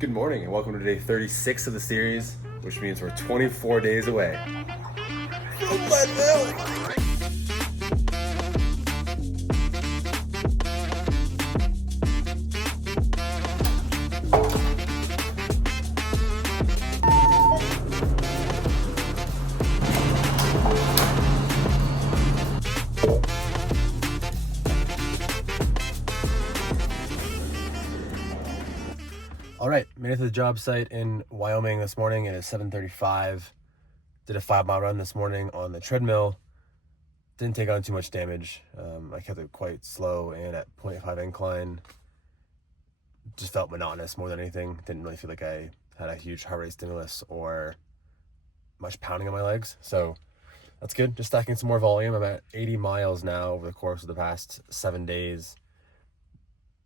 Good morning and welcome to day 36 of the series, which means we're 24 days away from Leadville. All right, made it to the job site in Wyoming this morning. It is 7:35. Did a 5-mile run this morning on the treadmill. Didn't take on too much damage. I kept it quite slow and at 0.5 incline. Just felt monotonous more than anything. Didn't really feel like I had a huge heart rate stimulus or much pounding in my legs. So that's good. Just stacking some more volume. I'm at 80 miles now over the course of the past 7 days.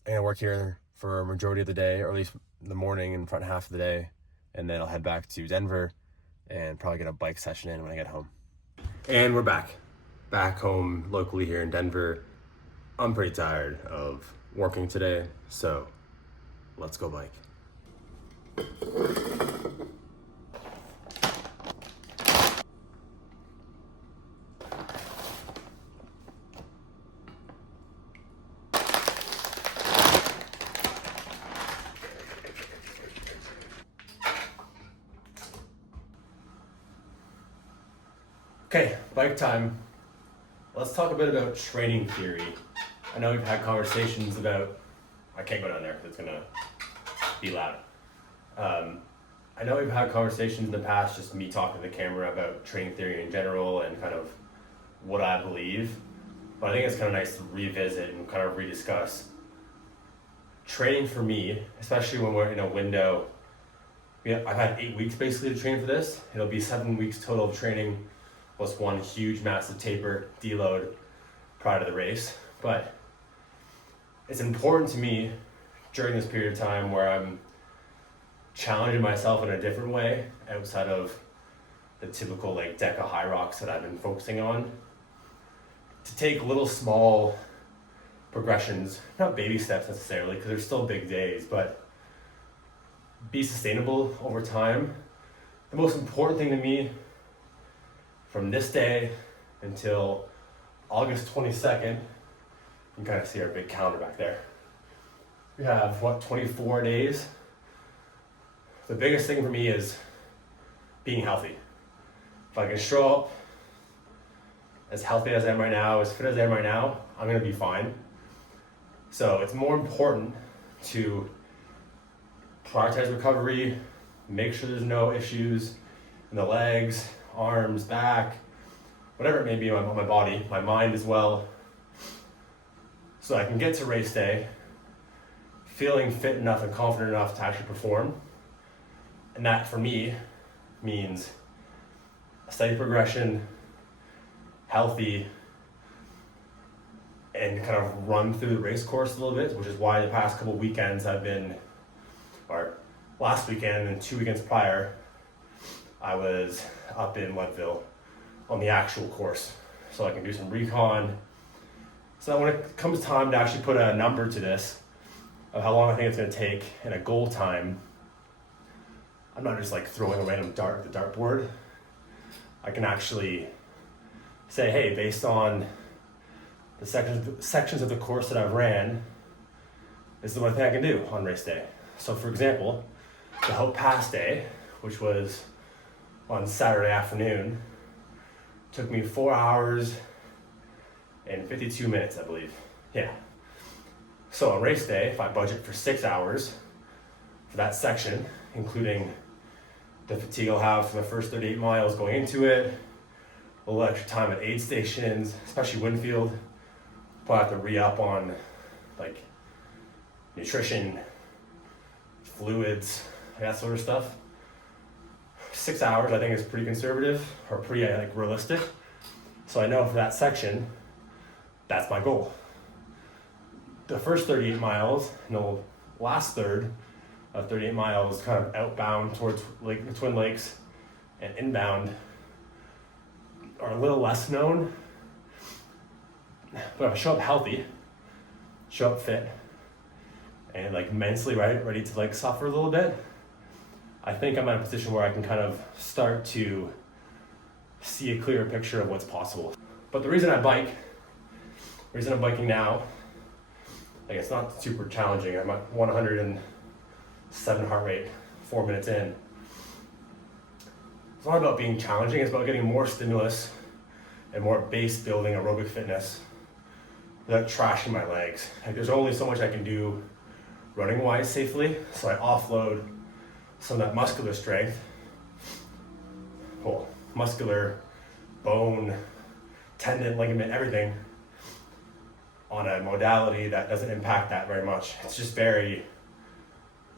I'm gonna work here for a majority of the day, or at least the morning and front half of the day, and then I'll head back to Denver and probably get a bike session in when I get home. And we're back home locally here in Denver. I'm pretty tired of working today, so let's go bike. Okay, bike time. Let's talk a bit about training theory. I know we've had conversations about, I can't go down there, it's gonna be loud. I know we've had conversations in the past, just me talking to the camera about training theory in general and kind of what I believe, but I think it's kind of nice to revisit and kind of rediscuss. Training for me, especially when we're in a window, I've had 8 weeks basically to train for this. It'll be 7 weeks total of training, plus one huge massive taper deload prior to the race. But it's important to me during this period of time where I'm challenging myself in a different way outside of the typical like Deca HYROX that I've been focusing on, to take little small progressions, not baby steps necessarily because they're still big days, but be sustainable over time. The most important thing to me from this day until August 22nd, you can kind of see our big calendar back there. We have, 24 days? The biggest thing for me is being healthy. If I can show up as healthy as I am right now, as fit as I am right now, I'm gonna be fine. So it's more important to prioritize recovery, make sure there's no issues in the legs, arms, back, whatever it may be on my body, my mind as well, so I can get to race day feeling fit enough and confident enough to actually perform. And that for me means a steady progression, healthy, and kind of run through the race course a little bit, which is why the past couple weekends or last weekend and 2 weekends prior, I was up in Leadville on the actual course, so I can do some recon. So that when it comes time to actually put a number to this, of how long I think it's gonna take and a goal time, I'm not just like throwing a random dart at the dartboard. I can actually say, hey, based on the sections of the course that I've ran, this is what I think I can do on race day. So for example, the Hope Pass day, which was on Saturday afternoon, took me 4 hours and 52 minutes, I believe. Yeah. So on race day, if I budget for 6 hours for that section, including the fatigue I'll have for the first 38 miles going into it, a little extra time at aid stations, especially Winfield, probably have to re-up on like nutrition, fluids, that sort of stuff. 6 hours I think is pretty conservative or pretty like realistic. So I know for that section, that's my goal. The first 38 miles and the last third of 38 miles kind of outbound towards the Twin Lakes and inbound are a little less known. But if I show up healthy, show up fit, and like mentally ready to like suffer a little bit, I think I'm at a position where I can kind of start to see a clearer picture of what's possible. But the reason I'm biking now, like it's not super challenging. I'm at 107 heart rate, 4 minutes in. It's not about being challenging, it's about getting more stimulus and more base building aerobic fitness without trashing my legs. Like there's only so much I can do running wise safely, so I offload some of that muscular strength, muscular, bone, tendon, ligament, everything on a modality that doesn't impact that very much. It's just very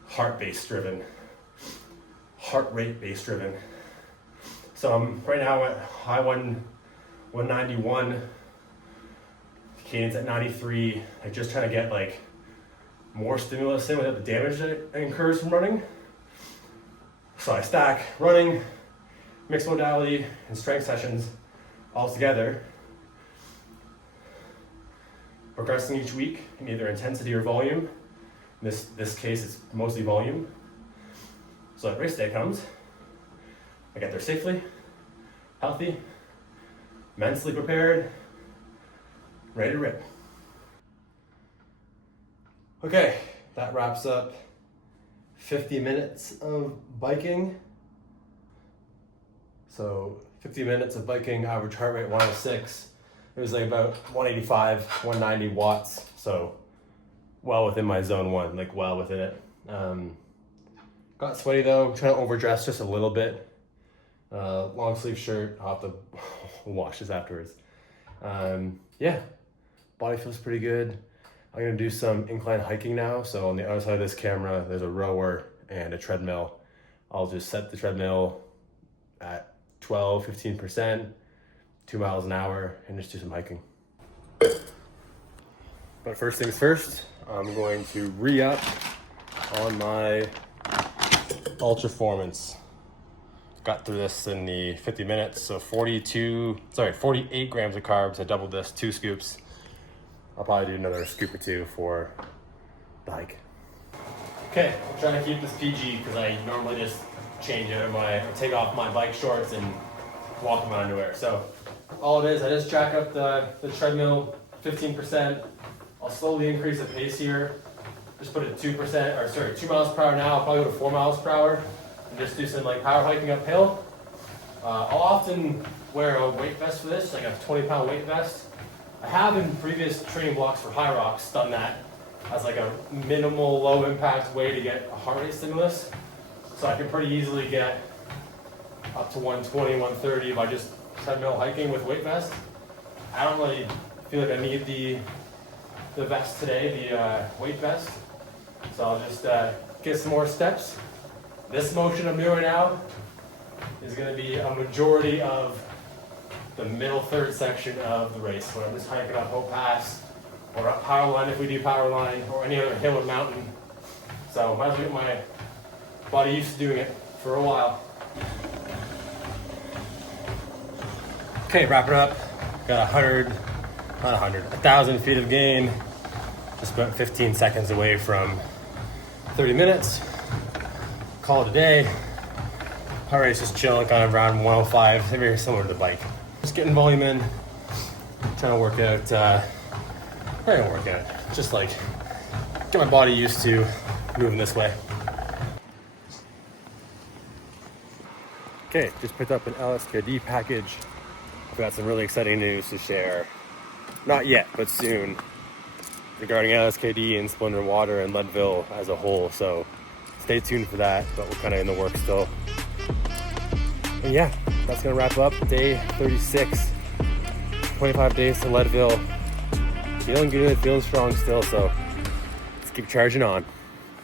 heart-based driven, heart rate based driven. So I'm right now at high 191, cadence at 93, like just trying to get like more stimulus in without the damage that it incurs from running. So I stack running, mixed modality, and strength sessions all together, progressing each week in either intensity or volume. In this case, it's mostly volume. So that race day comes, I get there safely, healthy, mentally prepared, ready to rip. Okay, that wraps up 50 minutes of biking. So 50 minutes of biking, average heart rate 106. It was like about 185, 190 watts. So well within my zone one, like well within it. Got sweaty though, trying to overdress just a little bit. Long sleeve shirt, I'll have to wash this afterwards. Yeah, body feels pretty good. I'm gonna do some incline hiking now. So on the other side of this camera, there's a rower and a treadmill. I'll just set the treadmill at 15%, 2 miles an hour, and just do some hiking. But first things first, I'm going to re-up on my Ultraformance. Got through this in the 50 minutes, so 48 grams of carbs. I doubled this, 2 scoops. I'll probably do another scoop or 2 for the hike. Okay, I'm trying to keep this PG because I normally just take off my bike shorts and walk in my underwear. So all it is, I just jack up the treadmill 15%. I'll slowly increase the pace here. Just put it 2 miles per hour now. I'll probably go to 4 miles per hour and just do some like power hiking uphill. I'll often wear a weight vest for this, like a 20-pound weight vest. I have in previous training blocks for HYROX done that as like a minimal low impact way to get a heart rate stimulus. So I can pretty easily get up to 120, 130 by just treadmill hiking with weight vest. I don't really feel like I need the vest today, the weight vest. So I'll just get some more steps. This motion I'm doing now is going to be a majority of the middle third section of the race, where I'm just hiking up Hope Pass or up Power Line if we do Power Line, or any other hill or mountain. So might as well get my body used to doing it for a while. Okay, wrap it up. Got 1,000 feet of gain. Just about 15 seconds away from 30 minutes. Call it a day. Heart rate's just chilling kind of around 105, very similar to the bike. Just getting volume in, trying to work out, just like get my body used to moving this way. Okay, just picked up an LSKD package. I've got some really exciting news to share. Not yet, but soon, regarding LSKD and Splendor Water and Leadville as a whole. So stay tuned for that, but we're kind of in the works still. And yeah, that's gonna wrap up day 36. 25 days to Leadville. Feeling good, feeling strong still, so let's keep charging on.